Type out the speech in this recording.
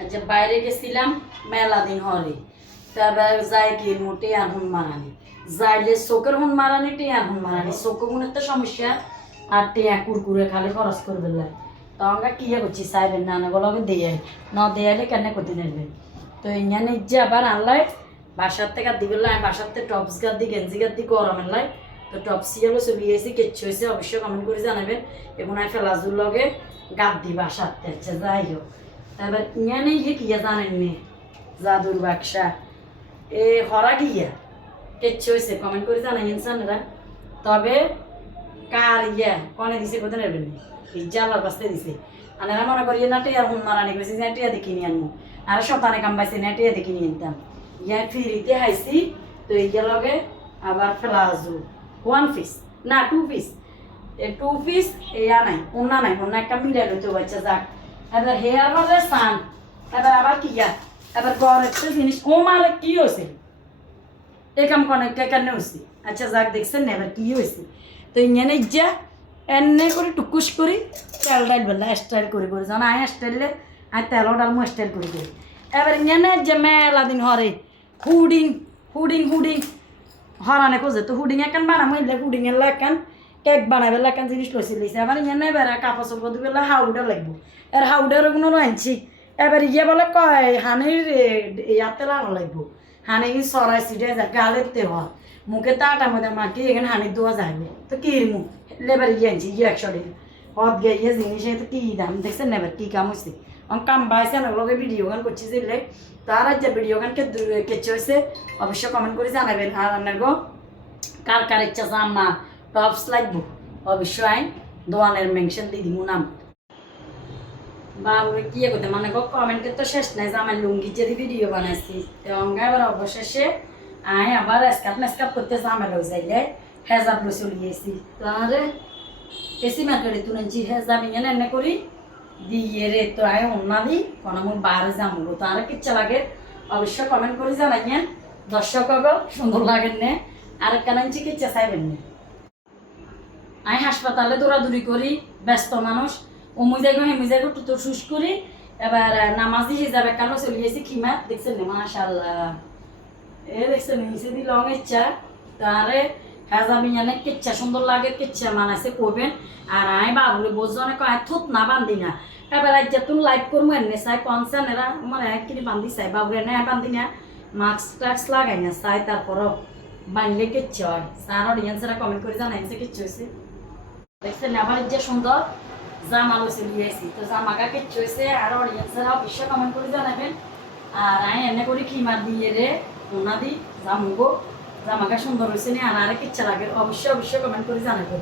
আচ্ছা বাইরে গেছিলাম মেলা দিন হরে তারপর যাই কি মোটে আর হুন মারানি যাইলে চোখের হুন মারানি টিয়ার হুন মারানি চোখের হুনের তো সমস্যা আর টিয়া কুরকুরে খালি খরচ করবে লাই তো আমরা কি করছি চাইবেন নানাগুলোকে দিয়ে না দেয়ালে কেন করতে নেবেন তো এখানে যে আবার আনলাই বাসার থেকে দিবে লাই বাসার থেকে টপস গার দি গেঞ্জি গার দি গরমের লাই তো টপসিয়ালো চলে গেছি কেচ্ছু হয়েছে অবশ্যই কমেন্ট করে জানাবেন এবং ফেলাজুর লগে গাদ দি বাসার থেকে যাই হোক তারপর ইয়ানে ইয়ে কিয়া জানেননি জাদুর বাক্সা এ হরা গিয়া কেচ্ছু হয়েছে কমেন্ট করে জানাই ইনসানরা তবে কার ইয়া কনে দিছে কোথায় নেবেন ইজ্জালার কাছে দিছে আনারা মনে করি না টিয়া হুন মারানি করেছে যে টিয়া দেখি নিয়ে আনবো আর শতানে কামবাইছে না টিয়া দেখি নিয়ে আনতাম ইয়া ফ্রিতে হাইছি তো ইয়া লগে আবার ফ্লাজু 1 পিস না 2 পিস এ 2 পিস ইয়া নাই ওনা নাই ওনা একটা মিলে লইতে বাচ্চা যাক এবার হেয়ার বাজে সান এবার আবার কি ইয়া এবার গড় একটা জিনিস ও মারে কি হয়েছে এ কাম কনেকটা কেন হয়েছে আচ্ছা যাক দেখছেন না এবার কি হয়েছে তো ইঞ্জানে যা এনে করে টুকুস করি তেল ডাল বেলা স্টাইল করে করে জানা আয় স্টাইলে আয় তেল ডালমো স্টাইল করে করি এবার ইঞ্জানে যে মেলা দিন হরে হুডিং হুডিং হুডিং হরানে কোজে তো হুডিং একান বানাম হইলে হুডিং এর লাগান কেক বানাবে লাগান জিনিস লইছে লইছে এবার ইঞ্জানে বেড়া কাপড় চোপড় দিবে হাউডা লাগবো আর হাউডার কোনো আনছি এবার ইয়ে বলে কয় হানির ইয়াতে লাগানো লাগবো হানি সরাই সিটে যায় গালেতে হয় মুখে তাটা মধ্যে মাটি এখানে হানি দেওয়া যাবে তো কি মুখ লেবার ইয়ে আনছি ইয়ে 100 টাকা হদ গে ইয়ে জিনিস তো কি দাম দেখছেন এবার কি কাম হয়েছে আমার কাম বাইছে না ওগুলোকে ভিডিও গান করছি যে তার যে ভিডিও গান কেচে হয়েছে অবশ্যই কমেন্ট করে জানাবেন আর আপনার গো কার কার ইচ্ছা জামা টপস লাগবো অবশ্যই আইন দোয়ানের মেনশন দিয়ে দিব নাম বাবুরে কি করতে মানে গো কমেন্টে তো শেষ নাই যে আমার লুঙ্গি যদি ভিডিও বানাইছি এবং এবার অবশেষে আয় আবার স্কাপ করতে জামেল হয়ে যাইলে হেজাব লই চলে গেছি তাহলে এসি মার্কেটে তুলেছি হেজাব ইങ്ങനെ এনে করি দিয়ে রে তো আয় অন্যা দিই কোনো মুখ বাইরে যাবো তো আর কিচ্ছা লাগে অবশ্যই কমেন্ট করে জানাইয়েন দর্শক সুন্দর লাগেন নে আর কেনাঞ্চি কিচ্ছা চাইবেন না আমি হাসপাতালে দৌড়াদৌড়ি করি ব্যস্ত মানুষ অমুই যাইগো হেমি যাইগো তো শুষ করি এবার নামাজি হিসাবে কেন চলে গেছি খিমাত দেখছেন না মাশাআল্লাহ এ দেখছেন নিচে দি লং ইচ্ছা তারে হেজাবি জানে কিচ্ছা সুন্দর লাগে কিচ্ছা মানাইছে করবেন আর আমি বাবুরে বোঝনে কয় থুত না বান্ধি না এবার আজ তুমি লাইভ করবো এনে চাই কনসার্ন এরা মানে একদিন বান্ধি চাই বাবুরে এনে বান্ধি না মাস্ক টাস্ক লাগাই না চাই তারপরও বানলে কিচ্ছু হয় স্যার অডিয়েন্সরা কমেন্ট করে জানাইছে কিচ্ছু হয়েছে দেখছেন আবার যে সুন্দর জামা লইছে দিয়েছি তো জামাকা কিচ্ছু হয়েছে আর অডিয়েন্সরা অবশ্যই কমেন্ট করে জানাবেন আর আমি এনে করি খিমার দিয়ে রে ওনা দি জামুগো জামাকা সুন্দর হয়েছে নি আর কিচ্ছা লাগে অবশ্যই কমেন্ট করে জানাবেন।